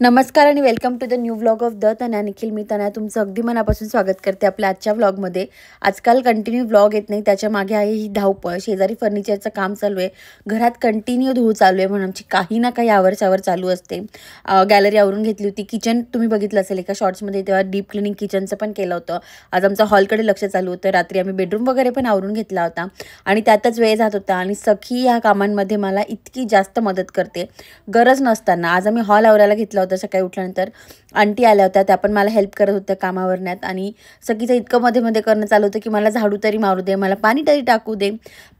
नमस्कार आणि welcome to the new vlog of the Tanaya Nikhil. मी तनया तुमचं अगदी मनापासून स्वागत करते आपल्या आजच्या व्लॉगमध्ये. आजकाल कंटिन्यू व्लॉग येत नाही, त्याच्या मागे आहे ही धावपळ. शेजारी फर्निचरचं काम चालू आहे, घरात कंटिन्यू धूळ चालू आहे, म्हणून आमची काही ना काही आवरच्यावर चालू असते. गॅलरी आवरून घेतली होती, किचन तुम्ही बघितलं असेल एका शॉर्ट्समध्ये, तेव्हा डीप क्लिनिंग किचनचं पण केलं होतं. आज आमचं हॉलकडे लक्ष चालू होतं. रात्री आम्ही बेडरूम वगैरे पण आवरून घेतला होता आणि त्यातच वेळ जात होता. आणि सखी ह्या कामांमध्ये मला इतकी जास्त मदत करते गरज नसताना. आज आम्ही हॉल आवरायला घेतला होता. सकाळी उठल्यानंतर आंटी आल्या होत्या, त्या पण मला हेल्प करत होत्या कामावरण्यात. आणि सगळीचं इतकं मध्ये मध्ये करणं चालू होतं की मला झाडू तरी मारू दे, मला पाणी तरी टाकू दे.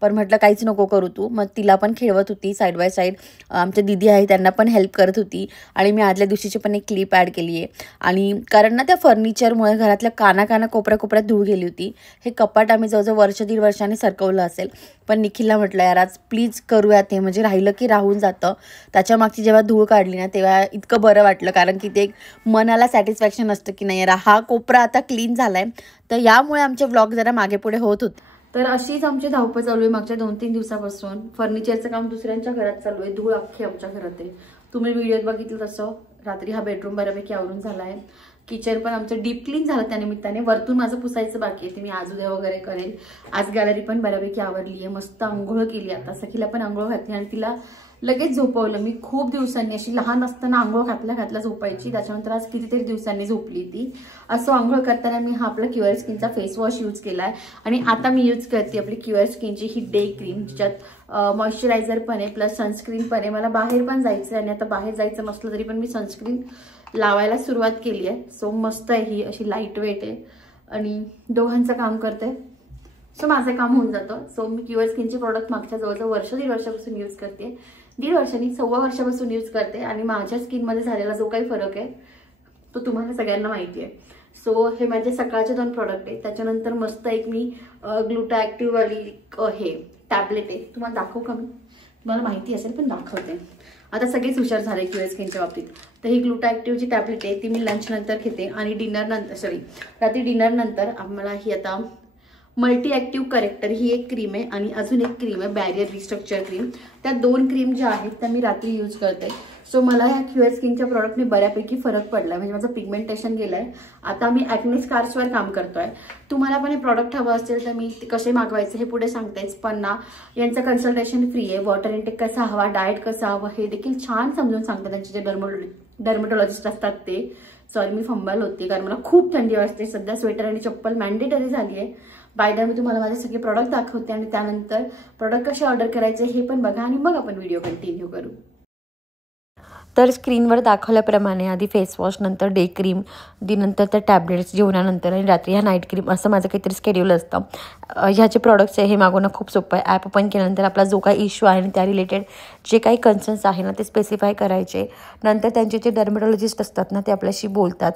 पण म्हटलं काहीच नको करू तू. मग तिला पण खेळवत होती साईड बाय साईड. आमच्या दीदी आहे त्यांना पण हेल्प करत होती. आणि मी आदल्या दिवशीची पण एक क्लिप ॲड केली आहे. आणि कारण ना त्या फर्निचरमुळे घरातल्या काना कोपऱ्यात धूळ गेली होती. हे कपाट आम्ही जवळजवळ वर्ष दीड वर्षाने सरकवलं असेल. पण निखिलला म्हटलं यार आज प्लीज करूयात हे, म्हणजे राहिलं की राहून जातं. त्याच्या मागची जेव्हा धूळ काढली ना तेव्हा इतकं बरं वाटलं, कारण की ते एक मनाला सॅटिस्फॅक्शन असतं की नाही यार हा कोपरा आता क्लीन झालाय. तर यामुळे आमचे व्लॉग जरा मागे पुढे होत होते. तर अशीच आमची धावपळ चालू आहे मागच्या 2-3 दिवसापासून. फर्निचरचं काम दुसऱ्यांच्या घरात चालू आहे, धूळ अख्खी आमच्या घरात आहे. तुम्ही व्हिडिओत बघितलं तसं रात्री हा बेडरूम बऱ्यापैकी आवरून झाला आहे. किचन पण आमचं डीप क्लीन झालं त्यानिमित्ताने. वरतून माझं पुसायचं बाकी आहे, ते मी आज उद्या वगैरे करेल. आज गॅलरी पण बऱ्यापैकी आवरली आहे, मस्त आंघोळ केली. आता सखीला पण आंघोळ घातली आणि तिला लगेच झोपवलं. मी खूप दिवसांनी अशी लहान असताना आंघोळ घातल्या झोपायची, त्याच्यानंतर आज कितीतरी दिवसांनी झोपली ती. असं आंघोळ करताना मी हा आपला क्युअर स्किनचा फेस वॉश यूज केलाय. आणि आता मी यूज करते आपली क्युअर स्किनची ही डे क्रीम, ज्याच्यात मॉइश्चरायझर पण आहे प्लस सनस्क्रीन पण आहे. मला बाहेर पण जायचं आहे आणि आता बाहेर जायचं नसलं तरी पण मी सनस्क्रीन लावायला सुरुवात केली आहे. सो मस्त आहे, ही अशी लाईट वेट आहे आणि दोघांचं काम करते. सो माझं काम होऊन जातं. सो मी क्युअर स्किनचे प्रोडक्ट मागच्या जवळजवळ 1-1.5 वर्षापासून यूज करते. 1.5 वर्षांनी 1.25 वर्षापासून यूज करते. आणि माझ्या स्किनमध्ये झालेला जो काही फरक आहे तो तुम्हाला सगळ्यांना माहिती आहे. सो हे माझे सकाळचे 2 प्रोडक्ट आहेत. त्याच्यानंतर मस्त एक मी ग्लुटा ॲक्टिव्ह वाली हे टॅबलेट आहे, तुम्हाला दाखवू का? मी तुम्हाला माहिती असेल पण दाखवते. आता सगळेच हुशार झाले क्युअर स्किनच्या बाबतीत. तर ही ग्लुटा ॲक्टिव्हची टॅबलेट आहे, ती मी लंच नंतर घेते. आणि रात्री डिनर नंतर आम्हाला ही आता मल्टी ॲक्टिव्ह करेक्टर ही एक क्रीम आहे आणि अजून एक क्रीम आहे बॅरियर रिस्ट्रक्चर क्रीम. त्या 2 क्रीम ज्या आहेत त्या मी रात्री यूज करते. सो मला ह्या क्युअर स्किनच्या प्रॉडक्टने बऱ्यापैकी फरक पडला, म्हणजे माझं पिगमेंटेशन गेलंय. आता मी ॲक्ने स्कार्सवर काम करतोय. तुम्हाला पण हे प्रॉडक्ट हवं असेल तर मी कसे मागवायचे हे पुढे सांगतेच. पण ना यांचं कन्सल्टेशन फ्री आहे. वॉटर इंटेक कसा हवा, डाएट कसं हवं हे देखील छान समजून सांगतात त्यांचे जे डर्मेटॉलॉजिस्ट असतात ते. सॉरी मी फंबल होते कारण मला खूप थंडी वाजते सध्या. स्वेटर आणि चप्पल मॅन्डेटरी झाली आहे. बाय द वे मी तुम्हाला माझे सगळे प्रॉडक्ट दाखवते आणि त्यानंतर प्रॉडक्ट कसे ऑर्डर करायचे हे पण बघा आणि मग आपण व्हिडिओ कंटिन्यू करू. तर स्क्रीनवर दाखवल्याप्रमाणे आधी फेस वॉश, नंतर डे क्रीम, नंतर त्या टॅबलेट्स जेवणानंतर आणि रात्री ह्या नाईट क्रीम, असं माझं काहीतरी शेड्यूल असतं. ह्याचे प्रॉडक्ट्स आहे हे मागवणं खूप सोपं आहे. ॲप ओपन केल्यानंतर आपला जो काही इश्यू आहे आणि त्या रिलेटेड जे काही कन्सर्न्स आहे ना ते स्पेसिफाय करायचे. नंतर त्यांचे जे डर्मेटॉलॉजिस्ट असतात ना ते आपल्याशी बोलतात.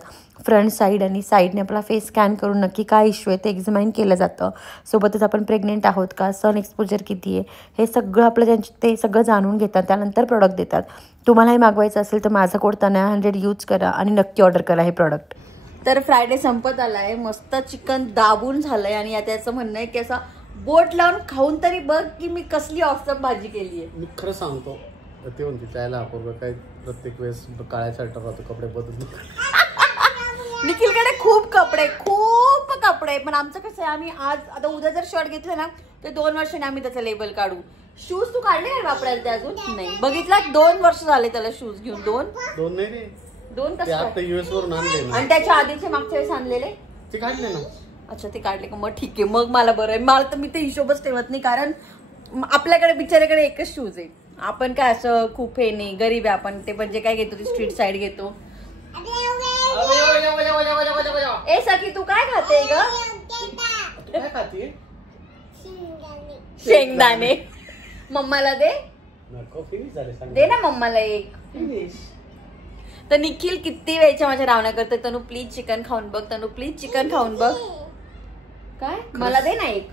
फ्रंट साईड आणि साईडने आपला फेस स्कॅन करून नक्की काय इश्यू आहे ते एक्झामाइन केलं जातं. सोबतच आपण प्रेग्नेंट आहोत का, सन एक्सपोजर किती आहे हे सगळं आपलं ते सगळं जाणून घेतात. त्यानंतर प्रॉडक्ट देतात. तुम्हालाही मागवायचं असेल तर माझा कोड तनया 100 यूज करा आणि नक्की ऑर्डर करा हे प्रॉडक्ट. तर फ्रायडे संपत आलाय, मस्त चिकन दाबून झालंय आणि आता याचं म्हणणं आहे की असा बोट लावून खाऊन तरी बघ की मी कसली ऑसम भाजी केली आहे. मी खरं सांगतो ते म्हणते त्याला आपण काय प्रत्येक वेळेस काळ्या शर्ट राहतो, कपडे बदलतो. निखिलकडे खूप कपडे पण आमचं कसं आहे, आम्ही आज आता उद्या जर शर्ट घेतलं ना तर 2 वर्षांनी आम्ही त्याचं लेबल काढू. शूज तू काढले यार वापरायला ते अजून नाही बघितला. 2 वर्ष झाले त्याला शूज घेऊन. 2 नाही 2 कसं आता US वरून आणले ना. आणि त्याच्या आधीचे मागच्या वेळेस आणलेले ते काढले ना. अच्छा ते काढले का? मग ठीक आहे, मग मला बरं आहे. मला तर मी ते हिशोबच ठेवत नाही कारण आपल्याकडे बिचाऱ्याकडे एकच शूज आहे. आपण काय असं खूप हे नाही, गरीब आहे आपण. ते पण जे काय घेतो ते स्ट्रीट साईड घेतो. ए सखी तू काय खाते ग? काय खाते? शेंगदाणे. मम्माला दे ना मम्माला एक. तर निखिल किती वेळच्या माझ्या रावण्या करते, तनू प्लीज चिकन खाऊन बघ, तनू प्लीज चिकन खाऊन बघ. काय मला दे ना एक.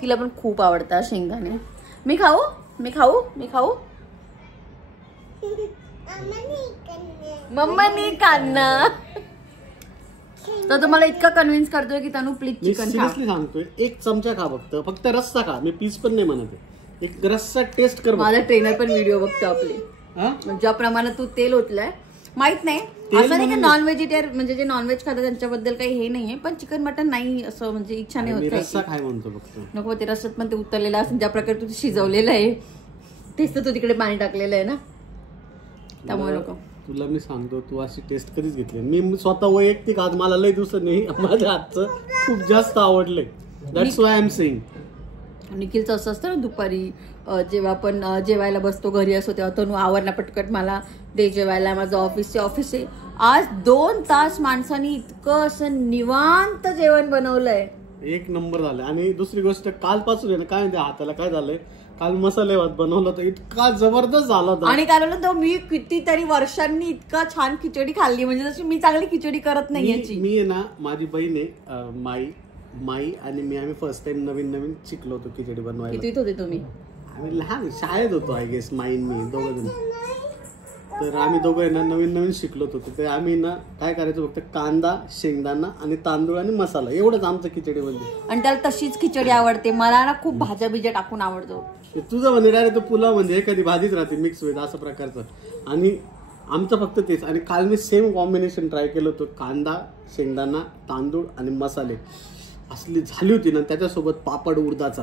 तिला पण खूप आवडतात शेंगदाणे. मी खाऊ मम्मा नाही खाणार. तर तुम्हाला इतका कन्व्हिन्स करतोय की तनू प्लीज चिकन खा. सिरियसली सांगतोय 1 चमचा खा फक्त रस्सा खा. मी पीस पण नाही म्हणत, एक रस्सा टेस्ट कर. माझा ट्रेनर पण व्हिडिओ बघतो आपले. ज्या प्रमाणात तू तेल ओतलंय माहित नाही, असं नाही की नॉन व्हेजिटेरियन म्हणजे जे नॉनव्हेज खातात त्यांच्याबद्दल काही हे नाहीये, पण चिकन मटन नाही असं म्हणजे इच्छा नाही होत. रस्सा काय म्हणतो फक्त नको, ते रस्त्यात पण ते उतरलेलं असं ज्या प्रकारे तू शिजवलेलं आहे तेच तर तू तिकडे पाणी टाकलेलं आहे ना, त्यामुळे नको. तुला मी सांगतो, तू अशी टेस्ट कधीच घेतली मी स्वतः वैयक्तिक. आज मला लय दिवसांनी माझ्या हातचं खूप जास्त आवडलंय. That's why I am saying. निखिलचं असं असतं ना, दुपारी जेव्हा आपण जेवायला बसतो घरी असतो तेव्हा तनु आवरला पटकट मला दे जेवायला, माझं ऑफिस आहे. आज 2 तास माणसाने इतकं असं निवांत जेवण बनवलंय, एक नंबर झालं. आणि दुसरी गोष्ट, कालपासून आहे ना, काय म्हणते हाताला काय झालंय, काल मसाले भात बनवलं तर इतका जबरदस्त झाला होता. आणि काय बोललो तो, मी कितीतरी वर्षांनी इतका छान खिचडी खाल्ली, म्हणजे जशी मी चांगली खिचडी करत नाही याची. मी आहे ना, माझी बहीण आहे माई आणि मी, आम्ही फर्स्ट टाइम नवीन शिकलो होतो खिचडी बनवायला. कितीत होते तुम्ही? आम्ही लहान शाळेत होतो आय गेस, माईन मी दोघं जण. तर आम्ही दोघं ना नवीन शिकलो होतो. तर आम्ही ना काय करायचं, फक्त कांदा, शेंगदाणा आणि तांदूळ आणि मसाला एवढंच आमचं खिचडी बनली. आणि त्याला तशीच खिचडी आवडते मला ना, खूप भाज्या बिज्या टाकून आवडतो. तुझं म्हणजे डायरेक्ट तो पुलाव म्हणजे एखादी भाजीच राहते मिक्स वेज असं प्रकारचं. आणि आमचं फक्त तेच. आणि काल मी सेम कॉम्बिनेशन ट्राय केलं होतं, कांदा, शेंगदाणा, तांदूळ आणि मसाले असली झाली होती ना, त्याच्यासोबत पापड उडदाचा,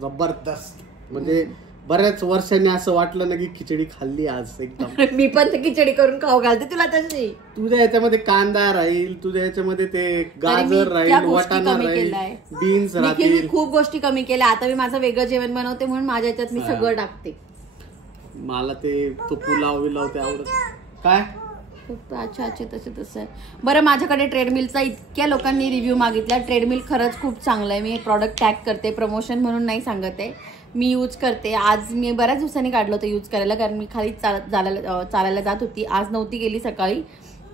जबरदस्त. म्हणजे बऱ्याच वर्षांनी असं वाटलं ना की खिचडी खाल्ली आज एकदम. मी पण खिचडी करून खाऊ घालते तुला तशी. तुझ्या याच्यामध्ये कांदा राहील, तुझ्या याच्यामध्ये ते गाजर राहील, वाटाणा राहील, बीन्स राहतील. खूप गोष्टी कमी केल्या. आता मी माझं वेगळं जेवण बनवते म्हणून माझ्या याच्यात मी सगळं टाकते. मला ते तो पुलाव बिलाव ते आवडत. काय अच्छा तसं आहे. बरं, माझ्याकडे ट्रेडमिलचा इतक्या लोकांनी रिव्ह्यू मागितला. ट्रेडमिल खरंच खूप चांगलं आहे. मी प्रॉडक्ट टॅग करते, प्रमोशन म्हणून नाही सांगत आहे. मी यूज करते. आज मी बऱ्याच दिवसांनी काढलं होतं यूज करायला, कारण मी खाली चालायला जात होती. आज नव्हती गेली सकाळी,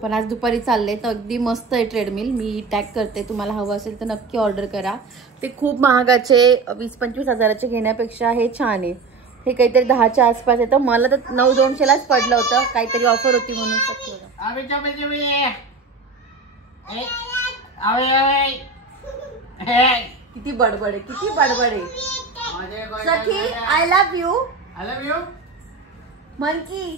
पण आज दुपारी चालले. तर अगदी मस्त आहे ट्रेडमिल. मी टॅग करते, तुम्हाला हवं असेल तर नक्की ऑर्डर करा. ते खूप महागाचे 20-25 हजाराचे घेण्यापेक्षा हे छान आहे. हे काहीतरी 10च्या आसपास येतं. मला तर 9,200लाच पडलं होतं, काहीतरी ऑफर होती म्हणून. किती बडबड आहे Sakhi. I love you monkey.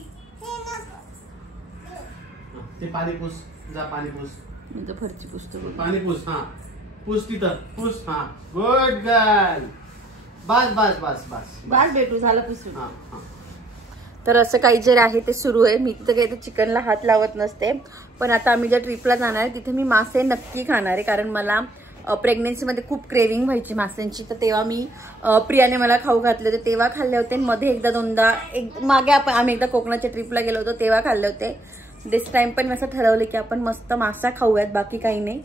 ते पाणी पुस, जा पाणी पुस. मी तर फरची पुसतो. पाणी पुस. हा पुस, तिथं पुस. हा गुड गर्ल. बस भेटू झालं पुसून. तर असं काही जे आहे ते सुरू आहे. मी तर काही चिकनला हात लावत नसते, पण आता आम्ही ज्या ट्रिपला जाणार आहे तिथे मी मासे नक्की खाणार आहे, कारण मला प्रेग्नेन्सीमध्ये खूप क्रेविंग व्हायची माशांची. तर तेव्हा मी प्रियाने मला खाऊ घातले होते, तेव्हा खाल्ले होते. मध्ये एकदा दोनदा मागे आम्ही एकदा कोकणाच्या ट्रिपला गेलो होतो तेव्हा खाल्ले होते. दिस टाइम पण मी असं ठरवलं की आपण मस्त मासा खाऊयात, बाकी काही नाही.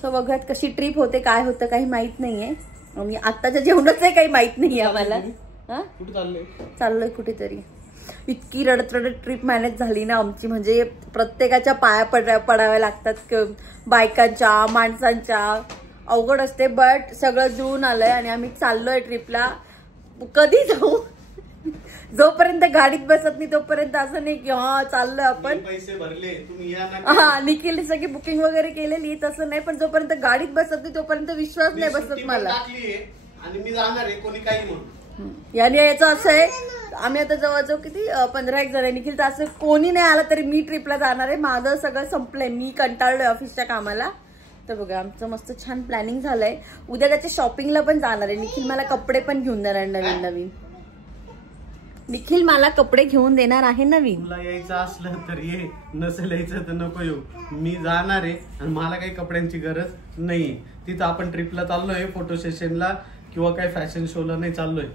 सो बघूयात कशी ट्रिप होते, काय होतं काही माहित नाहीये. मी आत्ताच्या जेवणाचं काही माहित नाहीये आम्हाला. चाललोय कुठेतरी. इतकी रडत ट्रिप मॅनेज झाली ना आमची, म्हणजे प्रत्येकाच्या पाया पडाव्या लागतात, बायकांच्या माणसांच्या. अवघड असते, बट सगळं जुळून आलंय आणि आम्ही चाललोय ट्रिपला. कधी जाऊ, जोपर्यंत गाडीत बसत नाही तोपर्यंत असं नाही की हा चाललोय आपण. पैसे भरले तुम्ही या ना. हा, निखिल सगळी बुकिंग वगैरे केलेली, तसं नाही. पण जोपर्यंत गाडीत बसत नाही तोपर्यंत विश्वास नाही बसत मला. आणि मी जाणार आहे, कोणी काही म्हणून. याने याचं असं आहे, आम्ही आता जवळजवळ किती 15-1 जण आहे. निखिल तर असं कोणी नाही आला तरी मी ट्रिपला जाणार आहे. माझं सगळं संपलंय, मी कंटाळलोय ऑफिसच्या कामाला. तर बघा, आमचं मस्त छान प्लॅनिंग झालंय. उद्या त्याच्या शॉपिंगला पण जाणार आहे. निखिल मला कपडे पण घेऊन देणार नवीन. निखिल मला कपडे घेऊन देणार आहे नवीन. तुला यायचं असलं तर ये, नसेल यायचं तर नको येऊ. मी जाणार आहे आणि मला काही कपड्यांची गरज नाही. तिथं आपण ट्रिपला चाललोय, फोटो सेशनला किंवा काही फॅशन शोला नाही चाललोय.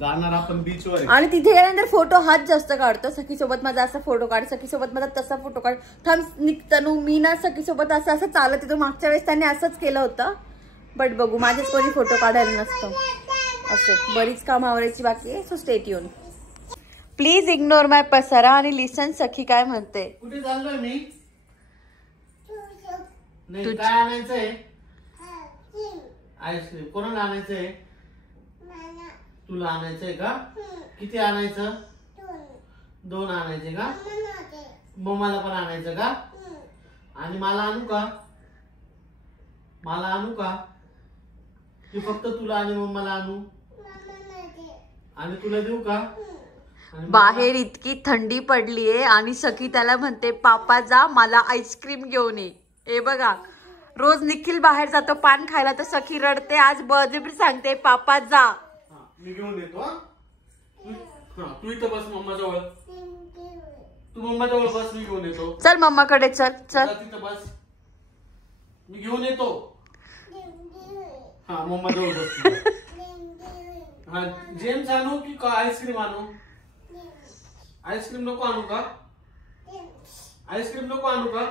जाणार आपण बीचवर. आणि तिथे गेल्यानंतर फोटो हाच जास्त काढतो. सखीसोबत माझा असा फोटो काढ, सखीसोबत माझा तसा फोटो काढ. थांब निघतानू मी ना सखीसोबत असं चालत येतो. मागच्या वेळेस त्याने असंच केलं होतं, बट बघू माझेच कोणी फोटो काढायला नसतं. असं बरीच काम आवरायची बाकी आहे. So stay tuned. Please ignore my पसारा आणि लिसन सखी काय म्हणते. कुठे चाललोय मी? नाही, काय आणायचंय? आईस्क्रीम. कोणाला आणायचंय? तुला आणायचंय का? किती आणायचं? 2 आणायचे का? मम्माला पण आणायचं का? आणि मला आणू का? की फक्त तुला आणि मम्माला आणू? आणि तुला देऊ का? बाहेर इतकी थंडी पडलीये आणि सखी त्याला म्हणते पापा जा मला आईस्क्रीम घेऊन ये. हे बघा रोज निखिल बाहेर जातो पान खायला तर सखी रडते, आज बळजबरी सांगते पापा जा. मी घेऊन येतो. तू इथं बस मम्मा जवळ. तू मम्मा जवळ बस, मी घेऊन येतो. चल मम्माकडे चल चल. तिथं बस, मी घेऊन येतो. हा मम्मा जवळ बस. हा जेम्स आणू की आईस्क्रीम आणू? आईस्क्रीम नको आणू का? आईस्क्रीम नको आणू का?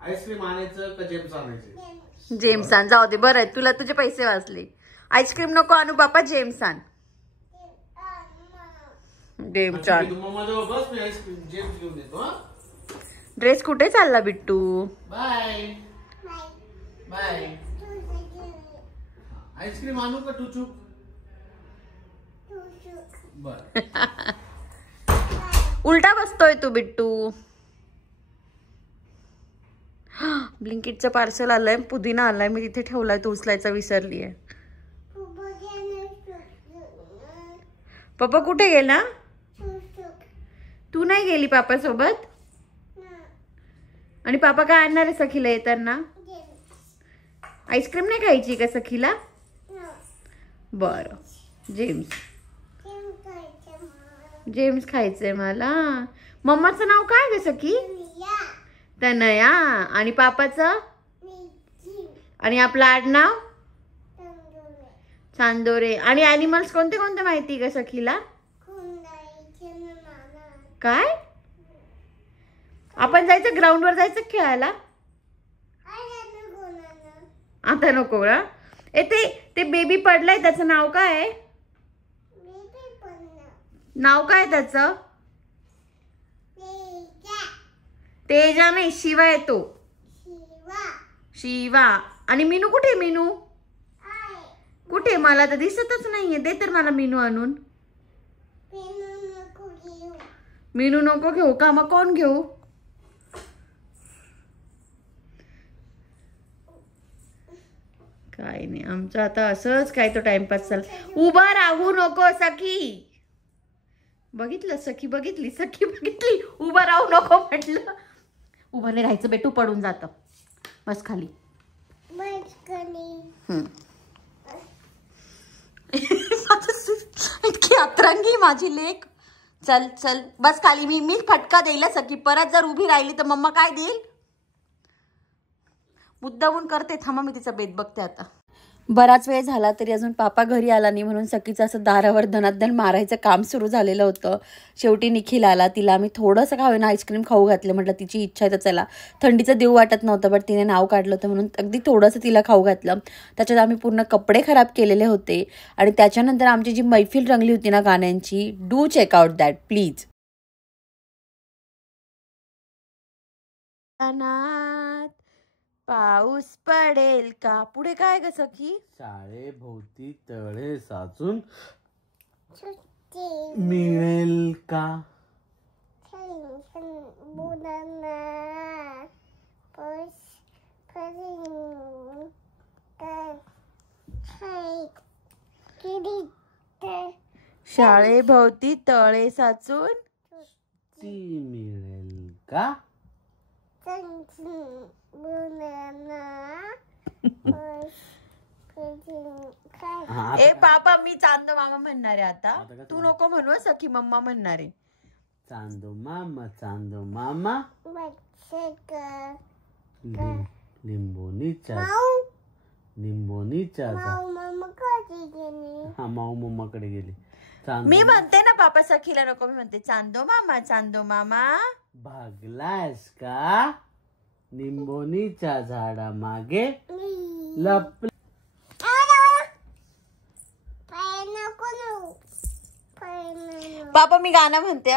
आईस्क्रीम आणायचं का जेम्स आणायचं? जेम्स आण, जाऊ दे बरं आहे तुला, तुझे पैसे वाचले. आईस्क्रीम नको आणू बापा, जेम्स आण. जेम्स आण. मम्मा जवळ बस, मी आईस्क्रीम जेम्स घेऊन येतो. ड्रेस कुठे चालला बिट्टू? Bye bye. आईस्क्रीम आणू का टुचू? बर. उलटा बसतोय तू बिट्टू. ब्लिंकिटचं पार्सल आलंय, पुदिना आलाय, मी तिथे ठेवलाय, तो उचलायचा विसरलीये. पप्पा कुठे गेला? तू नाही गेली पापा सोबत? आणि पापा काय आणणार आहे सखीला येताना? आईस्क्रीम नाही खायची का सखीला? बर. जेम्स जेम्स खायचंय मला. मम्माचं नाव काय ग सखी? तनया. आणि पापाचं? आणि आपलं आडनाव? चांदोरे. आणि ॲनिमल्स कोणते कोणते माहिती का सखीला? काय? आपण जायचं ग्राउंड वर जायचं खेळायला? आता नको ना. ते बेबी पडलंय, त्याचं नाव काय आहे? नाव काय त्याचं? तेजा नाही, शिवा आहे तो. शिवा. आणि मीनू कुठे? मीनू कुठे? मला तर दिसतच नाहीये. दे तर मला मीनू आणून. मीनू नको घेऊ का? मग कोण घेऊ? काय नाही आमचं आता असंच काय तो टाइमपास चाल. उभा राहू नको सखी. बघितलं सखी? बघितली सखी? बघितली? उभा राहू नको म्हटलं. उभं नाही राहायचं बेटू, पडून जातं. बस खाली. इतकी अतरंगी माझी लेक. चल चल बस खाली. मी फटका देईल सखी, परत जर उभी राहिली तर मम्मा काय देईल? मुद्दामून करते. थांबा मी तिचा बेत बघते आता. बराच वेळ झाला तरी अजून पापा घरी आला नाही, म्हणून सखीचं असं दारावर धनाधन मारायचं काम सुरू झालेलं होतं. शेवटी निखिल आला. तिला आम्ही थोडंसं खाऊन आईस्क्रीम खाऊ घातलं. म्हटलं तिची इच्छा आहे तर चला. थंडीचं देऊ वाटत नव्हतं, बट तिने नाव काढलं होतं म्हणून अगदी थोडंसं तिला खाऊ घातलं. त्याच्यात आम्ही पूर्ण कपडे खराब केलेले होते. आणि त्याच्यानंतर आमची जी मैफिल रंगली होती ना गाण्यांची, do check out that please. पाऊस पडेल का? पुढे काय ग सखी? शाळेभोवती तळे साचून मिळेल का? शाळेभोवती तळे साचून ती मिळेल का? ए पापा मी चांदो मामा म्हणणार आहे आता. तू नको म्हणू सखी, मम्मा म्हणणार आहे. चांदो मामा, चांदो मामा. लिंबोनीच्या हा माऊ मम्माकडे गेली. मी म्हणते ना पापा, सखीला नको. मी म्हणते चांदो मामा, चांदो मामा. भागलास का? निंबोनीच्या झाडा मागे लप. पापा मी गाणं म्हणते.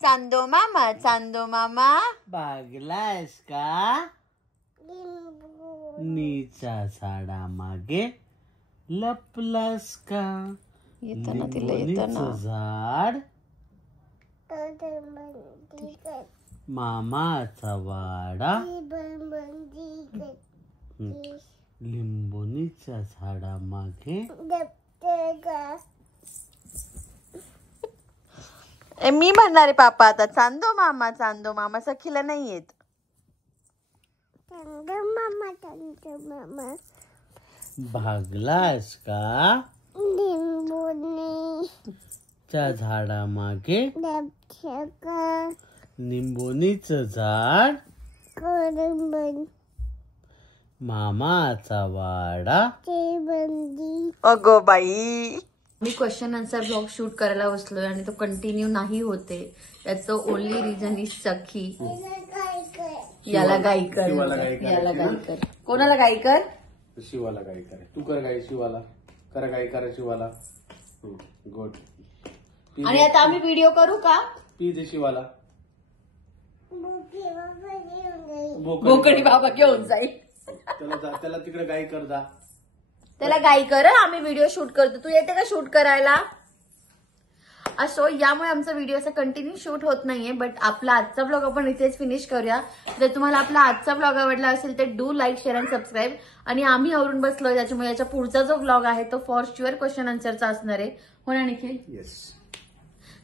चांदो मामा, चांदो मामा. भागलास का? नीच्या झाडा मागे लपलास का? लिंबोनीचं झाड मामाचा वाडा. लिंबोनीच्या झाडा मागे मी म्हणणार आहे पापा आता चांदो मामा सखीला नाही येत. भागलास का त्या झाडामागे निंबोनीचं झाड मामाचा वाडा. अगो बाई, मी क्वेश्चन आन्सर ब्लॉग शूट करायला बसलोय आणि तो कंटिन्यू नाही होते. त्याचं ओनली रिझन इज सखी. याला गाई कर, याला गाई कर. कोणाला गाई कर? शिवाला गाई कर. तू कर गाई शिवाला. करा गाई करा शिवाला. गुड. आणि आता आम्ही व्हिडिओ करू का? पी दे शिवाला. बोकडी बाबा घेऊन जाईल. त्याला तिकडे गाई कर जा. त्याला गाई कर, आम्ही व्हिडिओ शूट करतो. तू येते का शूट करायला? असो, यामुळे आमचा व्हिडिओ असा कंटिन्यू शूट होत नाहीये. बट आपला आजचा ब्लॉग आपण इथेच फिनिश करूया. जर तुम्हाला आपला आजचा ब्लॉग आवडला असेल तर do like, share and subscribe. आणि आम्ही आवरून बसलोय, त्याच्यामुळे याच्या पुढचा जो ब्लॉग आहे तो फॉर शुअर क्वेश्चन आन्सरचा असणार आहे. हो ना निखिल? येस.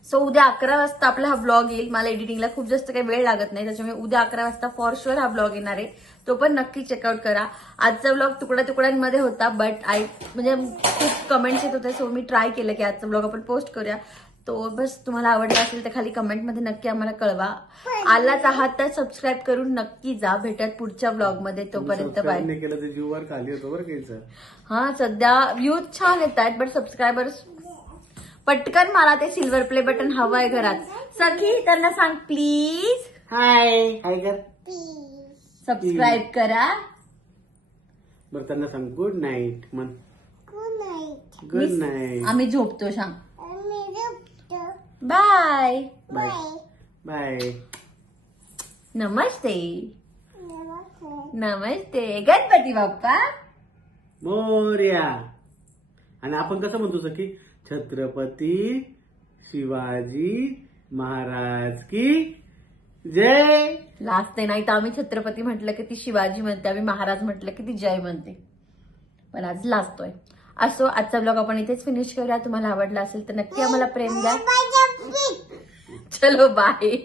सो उद्या 11 वाजता आपला हा ब्लॉग येईल. मला एडिटिंगला खूप जास्त काही वेळ लागत नाही, त्याच्यामुळे उद्या 11 वाजता फॉर शुअर हा ब्लॉग येणार आहे. तो पण नक्की चेकआउट करा. आजचा ब्लॉग तुकड्यांमध्ये होता, बट म्हणजे खूप कमेंट्स येत होते, सो मी ट्राय केलं की आजचा ब्लॉग आपण पोस्ट करूया. तो बस तुम्हाला आवडला असेल तर खाली कमेंटमध्ये नक्की आम्हाला कळवा. आलाच आहात तर सबस्क्राईब करून नक्की जा. भेटत पुढच्या ब्लॉगमध्ये. तोपर्यंत बाय. केलं तर जीववर खाली होतो बरं घ्यायचं. हा, सध्या व्ह्यूज छान येत आहेत, बट सबस्क्रायबर्स पटकन मला ते सिल्वर प्ले बटन हवं आहे घरात. सखी त्यांना सांग प्लीज. हाय हाय कर. सबस्क्राईब करा. बरं त्यांना सांग गुड नाईट म्हण. Good night. आम्ही झोपतो सांग. Bye bye bye. नमस्ते. नमस्ते गणपती बाप्पा मोरया. आणि आपण कसं म्हणतो सखी? छत्रपती शिवाजी महाराज की जय. लास्ट नाही तर आम्ही छत्रपती म्हटलं की ती शिवाजी म्हणते, आम्ही महाराज म्हटलं की ती जय म्हणते, पण आज लाजतोय. असो, आजचा ब्लॉग आपण इथेच फिनिश करूया. तुम्हाला आवडला असेल तर नक्की आम्हाला प्रेम द्या. चलो बाय.